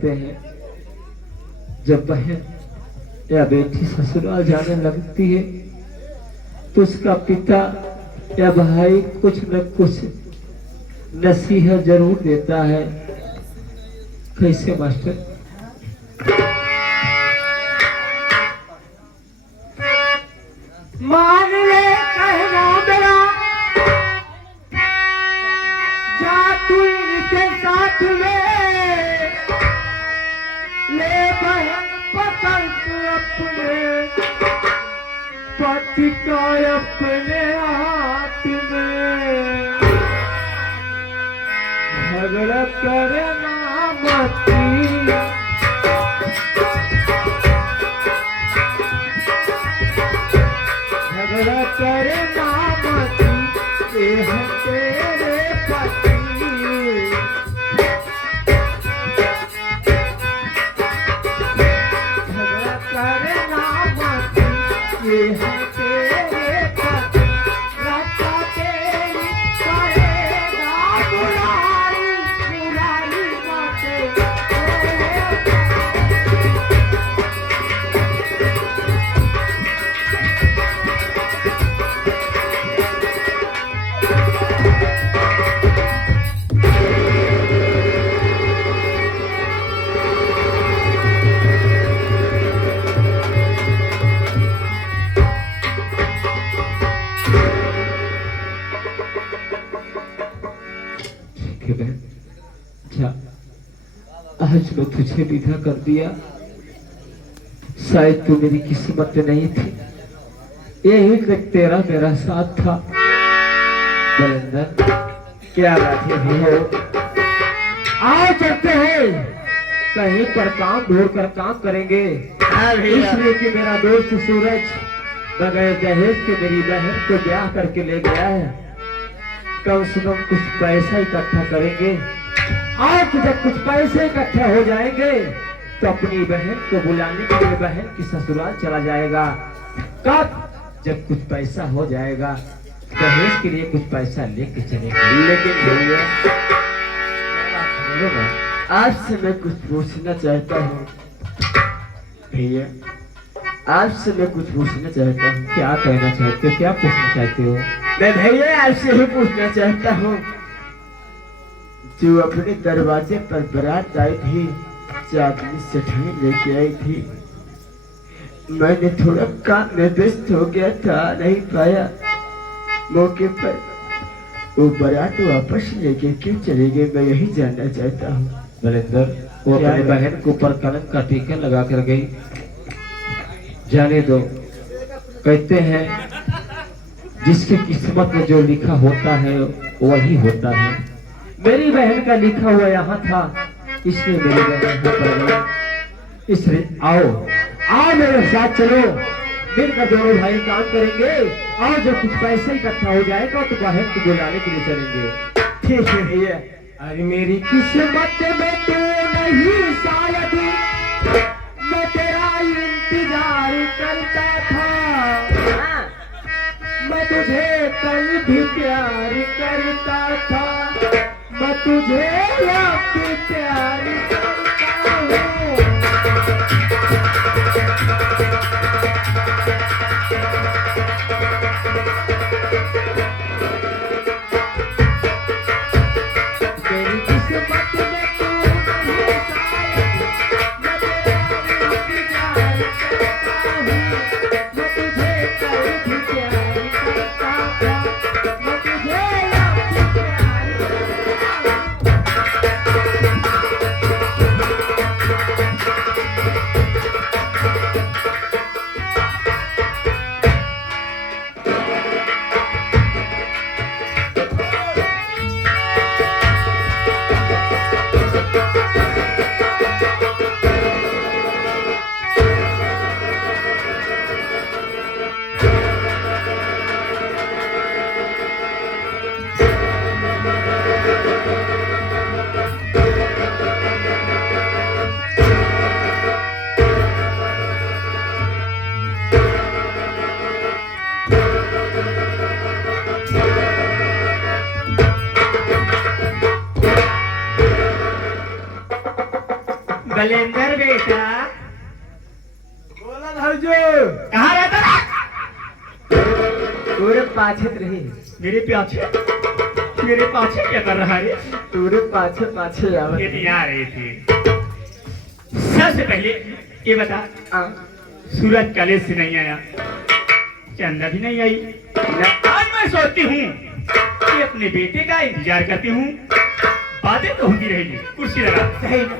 कहते हैं जब बहन या बेटी ससुराल जाने लगती है तो उसका पिता या भाई कुछ न कुछ नसीहत जरूर देता है। कैसे मास्टर? मान ले कहना मेरा, जा तू इनके साथ ले बहन पकड़ तू अपने पति को अपने हाथ में, झगड़ा करना मती, झगड़ा करना मती, ये हम तेरे पति, झगड़ा करना मती, ये हम तेरे पति, रखा तेरी कहेगा बुराई, बुराई बातें अच्छा, आज मैं तुझे विदा कर दिया, शायद तू मेरी किस्मत नहीं थी, यही तक तेरा मेरा साथ था। बरिंदर, क्या बात है? आओ चलते हैं, कहीं पर काम ढूंढ कर काम करेंगे, इसलिए कि मेरा दोस्त सूरज बगैर दहेज के मेरी बहन को ब्याह करके ले गया है। कम से कम कुछ पैसा इकट्ठा करेंगे और जब कुछ पैसे इकट्ठा हो जाएंगे तो अपनी बहन को बुलाने के लिए बहन की ससुराल चला जाएगा। कब? जब कुछ पैसा हो जाएगा दहेज के लिए कुछ पैसा लेके चलेंगे। लेकिन भैया आपसे मैं कुछ पूछना चाहता हूँ। भैया आपसे मैं कुछ पूछना चाहता हूँ। क्या कहना चाहते हो? क्या पूछना चाहते हो? मैं भैया आपसे ही पूछना चाहता हूँ, जो अपने दरवाजे पर बारात आई थी, चांदनी सेठाई लेके आई थी, मैंने थोड़ा काम में व्यस्त हो गया था, नहीं पाया मौके पर। वो बारात वापस लेके क्यों चले गए, मैं यही जानना चाहता हूँ। बलिंदर, वो अपने बहन के ऊपर कलम का टीका लगा कर गई, जाने दो। कहते हैं जिसकी किस्मत में जो लिखा होता है वही होता है। मेरी बहन का लिखा हुआ यहाँ था, इसलिए मेरी बहन यहाँ पर गई। इसलिए आओ आओ मेरे साथ चलो, मिलकर दोनों भाई काम करेंगे और जब कुछ पैसे इकट्ठा हो जाएगा तो बहन को बुलाने के लिए चलेंगे। ठीक है भैया। अरे मेरी किस्मत में तू नहीं, शायद मैं तेरा इंतजार करता था, मैं तुझे कल भी प्यार करता था, मैं तुझे अब भी प्यार करता हूँ। मेरी किस्मत में तू नहीं, शायद मैं तेरा इंतजार करता हूँ, मैं तुझे कल भी प्यार करता था, मैं तुझे अब भी प्यार करता हूँ। बलेंदर बेटा, बोला धरजो कहाँ रहता था? तोरे पाछे रही, मेरे पाछे क्या कर रहा है? तोरे पाछे पाछे आवत। ये नहीं आ रहे थे। सबसे पहले ये बता, सूरज कॉलेज से नहीं आया, चंदा भी नहीं आई। आज मैं सोचती हूँ कि अपने बेटे का इंतजार करती हूँ, बातें तो होती रहेगी। कुर्सी लगा। सही ना?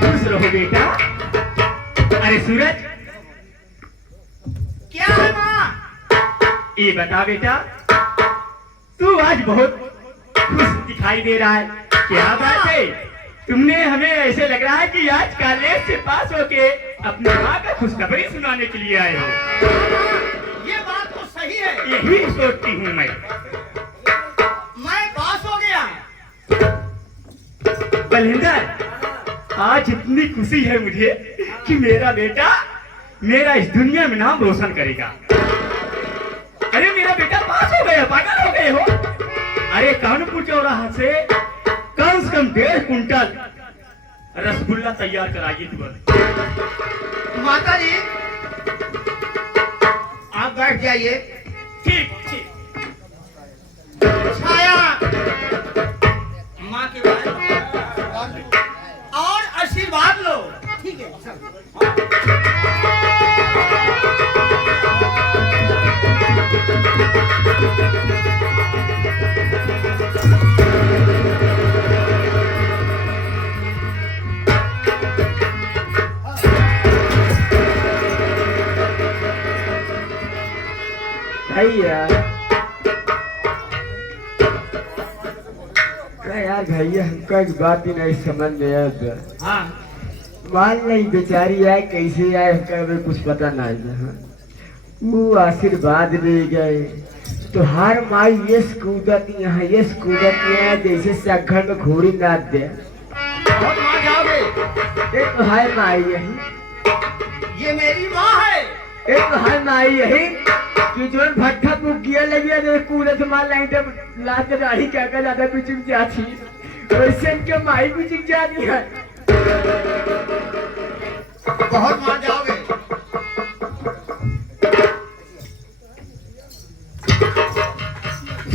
खुश रहो बेटा। अरे सूरज, क्या है माँ? ये बता बेटा, तू आज बहुत खुश दिखाई दे रहा है, क्या बात है? तुमने हमें ऐसे लग रहा है कि आज कॉलेज से पास होके अपनी माँ का खुशखबरी सुनाने के लिए आए हो। ये बात तो सही है, यही सोचती हूँ मैं। मैं पास हो गया। बलविंदर, आज इतनी खुशी है मुझे कि मेरा बेटा मेरा इस दुनिया में नाम रोशन करेगा। अरे मेरा बेटा पास हो गया, पागल हो गए हो? अरे कानपुर चौराहा से कम से कम 1.5 कुंटल रसगुल्ला तैयार कराइए तुरंत। माता जी, आप बैठ जाइए। ठीक ठीक। छाया माँ के बाद और आशीर्वाद लो। ठीक है सब। भैया यार, भैया हमका एक बात ही नहीं समझ में आया। हाँ, मान नहीं बेचारी आए, कैसे आए हमका अभी कुछ पता नहीं है। वो आशीर्वाद ले गए तो हर माई ये कूदत यहाँ, ये कूदत यहाँ, जैसे सघर में घोड़ी नाच दे। बहुत माँ जाओगे। एक तो है माई यही, ये मेरी माँ है। एक तो है माई यही कि जो भट्ठा पुक गिया लगिया तो कूदत मार लाइन तब लात राही क्या कर ज्यादा पिचिक जाती, वैसे के माई पिचिक जाती है। बहुत माँ जाओगे।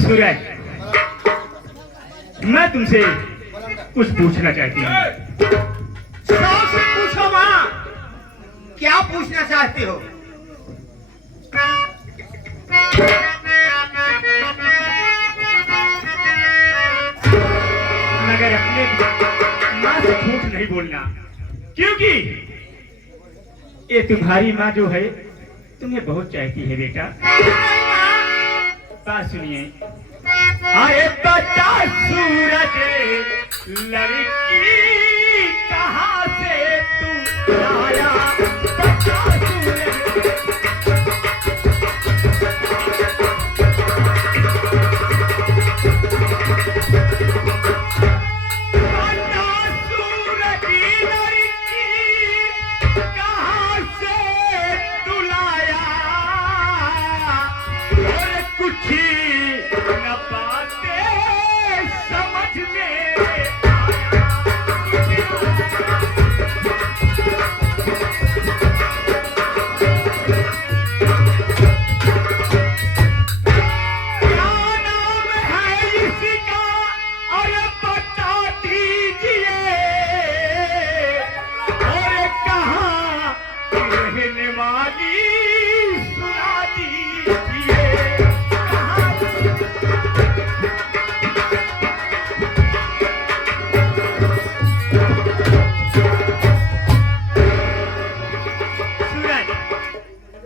सूरज, मैं तुमसे कुछ पूछना चाहती हूँ। सौ से पूछो माँ, क्या पूछना चाहती हो? मगर अपने माँ से झूठ नहीं बोलना, क्योंकि ये तुम्हारी माँ जो है तुम्हें बहुत चाहती है बेटा। बात सुनिए। अरे बता सूरज, लड़की कहाँ से तू लाया? बता सूरज।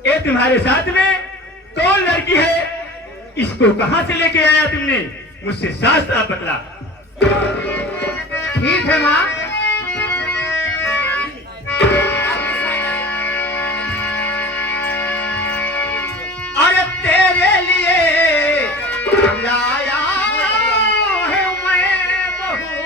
ये तुम्हारे साथ में कौन लड़की है? इसको कहां से लेके आया तुमने? मुझसे साफ साफ बतला। ठीक है माँ। अरे तेरे लिए लाया है मैं बहू।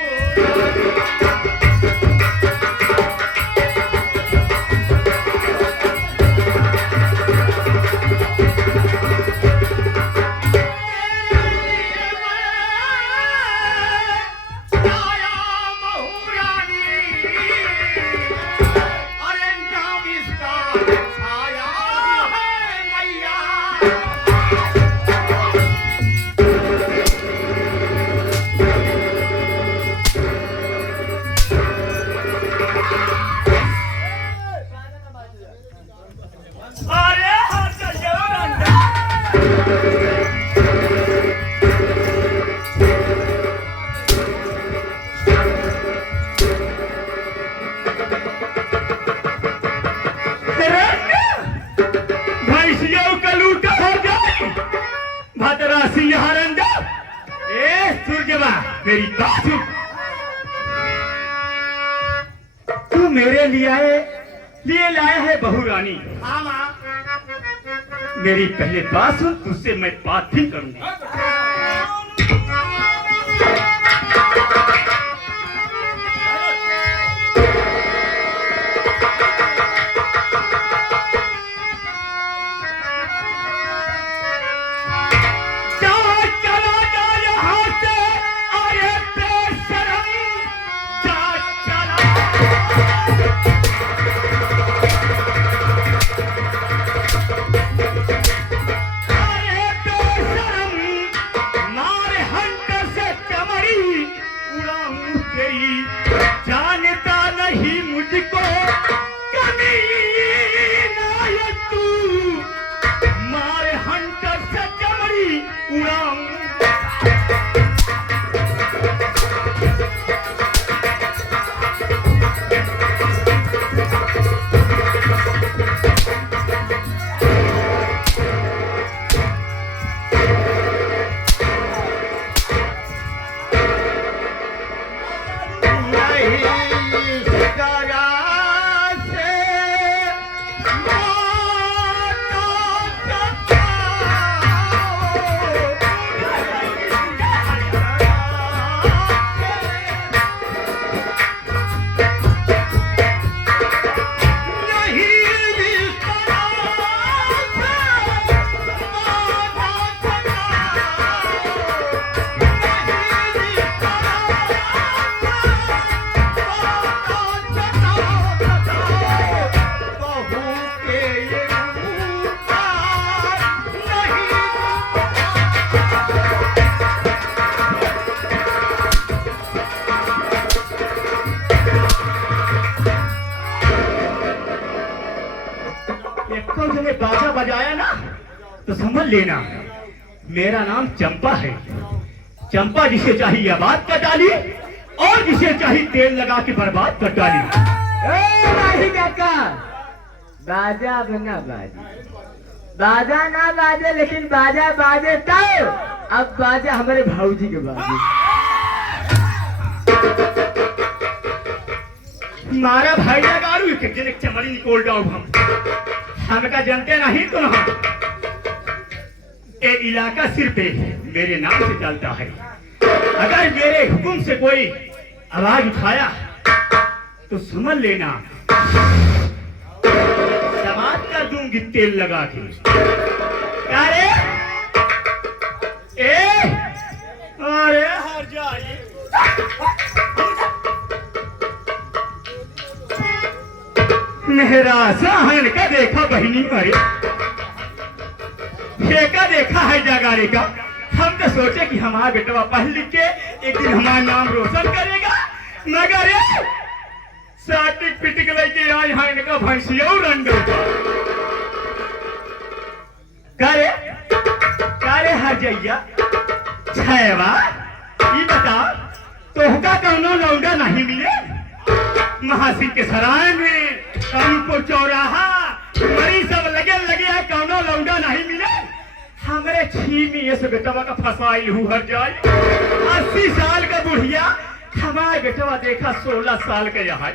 मेरी बात सुन। तू मेरे लिए लाया है बहू रानी। हाँ माँ। मेरी पहले बात सुन, तुझसे मैं बात भी करूंगा। जानता नहीं मुझको कभी ना तू, मारे हंटर से चमड़ी उड़ाऊं। बाजा बजाया ना तो समझ लेना मेरा नाम चंपा है। चंपा जिसे चाहिए आबाद कर डाली और जिसे चाहिए तेल लगा के बर्बाद कर डाली। नहीं काका, बाजा बना बाजे, बाजा ना बाजे लेकिन बाजा बाजे तो अब बाजा हमारे भाऊजी के बाजे। मारा भाई लगारू चमड़ी निकोल डाउ हम का जानते नहीं तो ना। ये इलाका सिर्फ मेरे नाम से चलता है। अगर मेरे हुक्म से कोई आवाज उठाया तो समझ लेना समाप्त कर दूंगी तेल लगा के। अरे अरे हर जाइए। मेरा सहन का देखा बहिनी मरे, का देखा है जगारे का। हम तो सोचे कि हमारा बेटवा पढ़ लिख के एक दिन हमारा नाम रोशन करेगा, मगर साटिक पिटिक लेके आए हैं इनका भैंसिया रंडो। करे हर जइया छैवा ये बता तोहका कौनो लौंडा नहीं मिले? महासिंह के सराय में कानपुर चौराहा मरी सब लगे ही में से बेटवा का फसाई हूँ हर जाए 80 साल का बुढ़िया हमारे बेटवा देखा 16 साल का यहाँ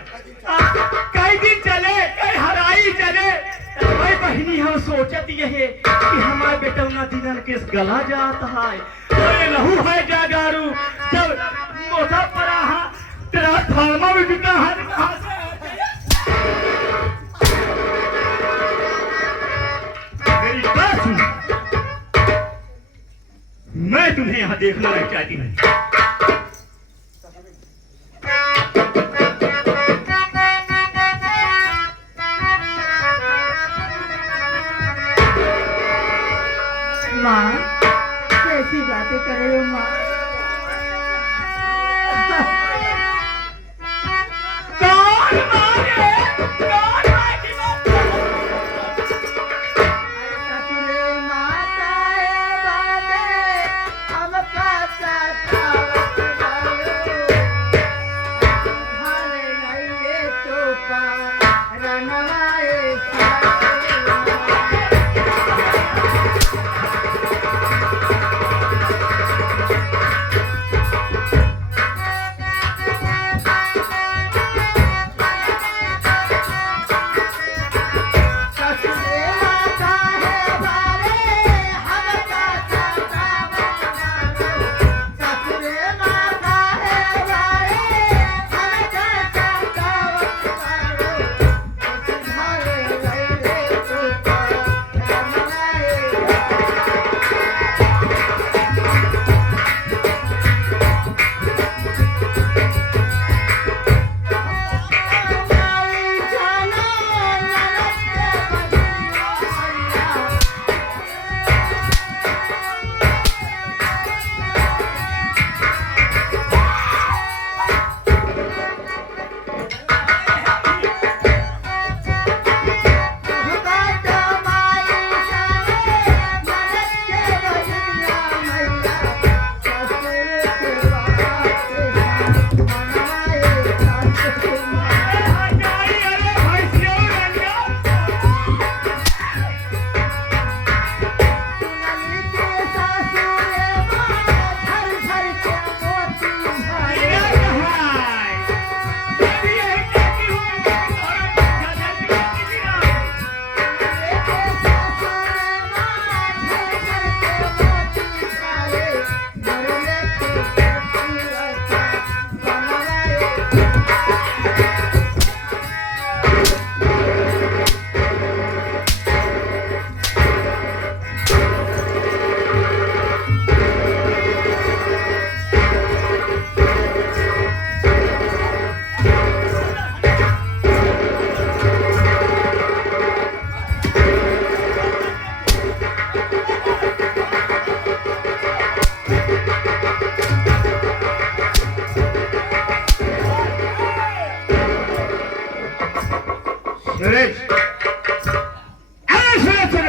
कई दिन चले कई हराई चले भाई बहनी हम सोचत ये है कि हमारे बेटवना दिनन के गला जाता है तो लहू है जागारू जब मोटा पड़ा है तेरा फार्मा भी बिका है कहाँ से मेरी बात सुन मैं तुम्हें यहाँ देखना नहीं चाहती हूँ माँ कैसी बातें कर रहे हो माँ कौन मारे कौन मारी बात ससुरे माता है बाबे हम काता हरे नहीं तो पा रनवाए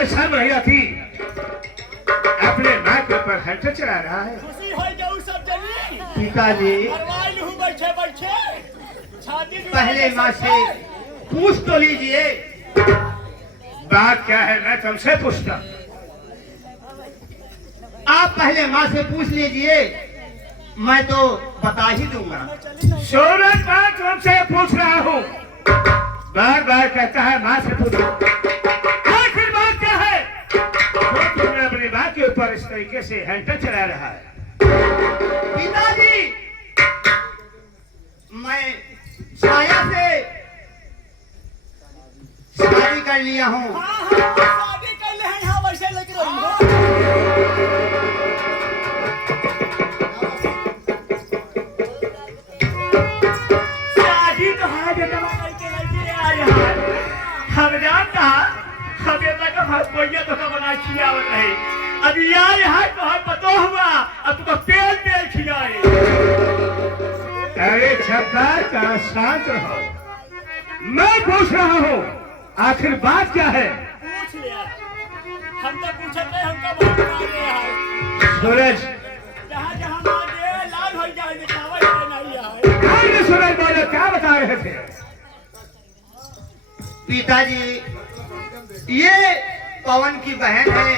शर्म नहीं आती अपने माँ के ऊपर हंटर चढ़ा रहा है खुशी हो जाऊ सब जनी पिताजी परवाह लहू बैठे बैठे छाती पहले माँ से पूछ तो लीजिए बात क्या है मैं तुमसे पूछता आप पहले माँ से पूछ लीजिए मैं तो बता ही दूंगा सूरज मैं तुमसे पूछ रहा हूँ बार बार कहता है माँ से पूछो आखिर बात क्या है तो तुमने अपनी बात के ऊपर इस तरीके से हैंटर चला रहा है पिताजी मैं छाया से शादी कर लिया हूँ शादी कर ले हैं यहाँ वैसे लेके रही हो शादी तो है बेटा करके लेके आए हैं हम जानता हमें तक हम कोई तो बना खियावत रहे अभी आए है तो हम बतो हुआ अब तुमको पेल पेल खिलाए अरे छप्पा का शांत रहो मैं पूछ रहा हूँ आखिर बात क्या है पूछ लिया हम तो पूछते हैं हमका बहुत मारे हैं सूरज जहाँ जहाँ मारे लाल हो जाए दिखावा नहीं है अरे सूरज बोलो क्या बता रहे थे पिताजी ये पवन की बहन है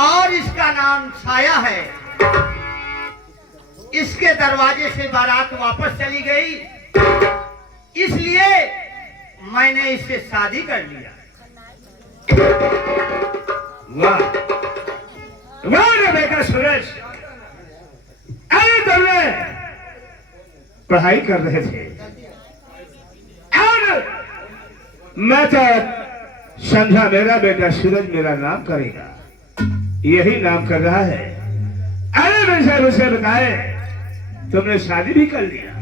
और इसका नाम छाया है। इसके दरवाजे से बारात वापस चली गई, इसलिए मैंने इससे शादी कर लिया। वाह वाह रे बेटा सूरज, अरे तुमने पढ़ाई कर रहे थे और मैं तो समझा मेरा बेटा सूरज मेरा नाम करेगा, यही नाम कर रहा है। अरे वैसे उसे बताए तुमने शादी भी कर लिया।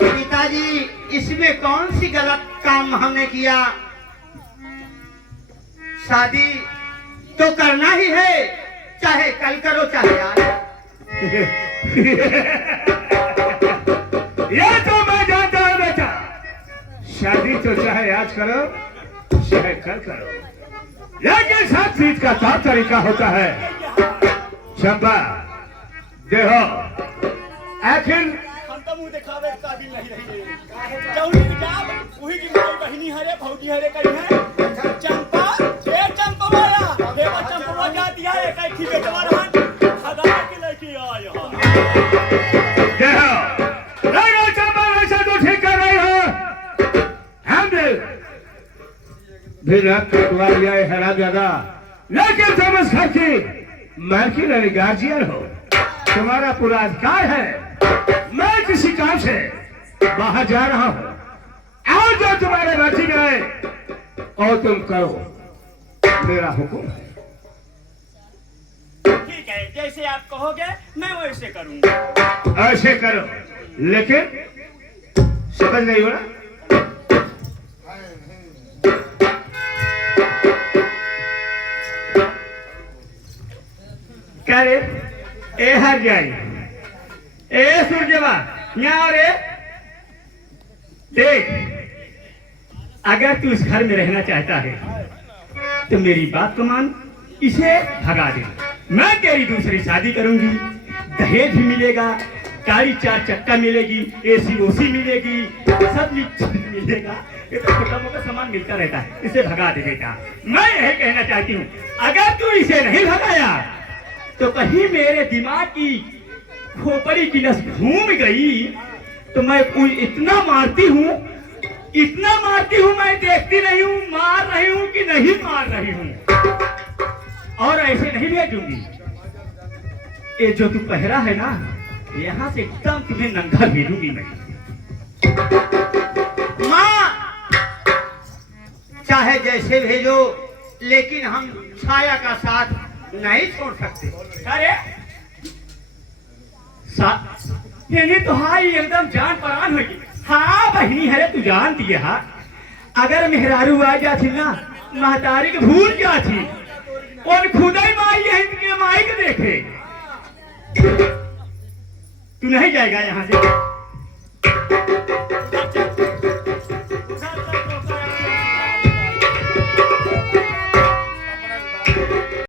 पिताजी, इसमें कौन सी गलत काम हमने किया? शादी तो करना ही है, चाहे कल करो चाहे आज। ये तो मैं जानता हूं बेटा, शादी तो चाहे आज करो चाहे कल करो, लेकिन सब चीज का तौर तरीका होता है। चंपा देखो, आखिर हम तो मुंह दिखावे के काबिल नहीं रही। जौनी की जाब वही की माई बहिनी हरे भौजी हरे कही है। चंपा ए चंपा वाला हे वो चंपा जा दिया है कई थी बेटवा रहन खदा के लड़की आ यहाँ। देखो नहीं चंपा वैसा तो ठीक कर रही हो, हम भी रात कटवा लिया है हरा ज्यादा, लेकिन समझ कर की मालकिन और गार्जियन हो, तुम्हारा पूरा अधिकार है। मैं किसी काम से बाहर जा रहा हूं और जो तुम्हारे मर्जी में आए और तुम करो, मेरा हुक्म है। ठीक है, जैसे आप कहोगे मैं वैसे करूंगा। ऐसे करो, लेकिन समझ नहीं हो ना? क्या रे ए हर जाई ए सूर्यवा यहाँ रे देख, अगर तू इस घर में रहना चाहता है तो मेरी बात को मान, इसे भगा दे। मैं तेरी दूसरी शादी करूंगी, दहेज भी मिलेगा, गाड़ी 4 चक्का मिलेगी, एसी ओसी मिलेगी, सब चीज मिलेगा। ये तो छोटा मोटा सामान मिलता रहता है, इसे भगा दे बेटा। मैं यही कहना चाहती हूँ, अगर तू इसे नहीं भगाया तो कहीं मेरे दिमाग की खोपड़ी की नस घूम गई तो मैं इतना मारती हूँ मैं देखती नहीं हूँ मार रही हूँ कि नहीं मार रही हूँ, और ऐसे नहीं भेजूंगी। ये जो तू पहरा है ना, यहाँ से एकदम तुम्हें नंगा भेजूंगी मैं। माँ, चाहे जैसे भेजो, लेकिन हम छाया का साथ नहीं छोड़ सकते। अरे यानी तो हाँ एकदम जान परान होगी। हाँ बहनी है तू जानती है, हाँ अगर मेहरारू आ जाती ना, महतारी के भूल जाती और खुदा ही माई के माई के देखे, तू नहीं जाएगा यहाँ से।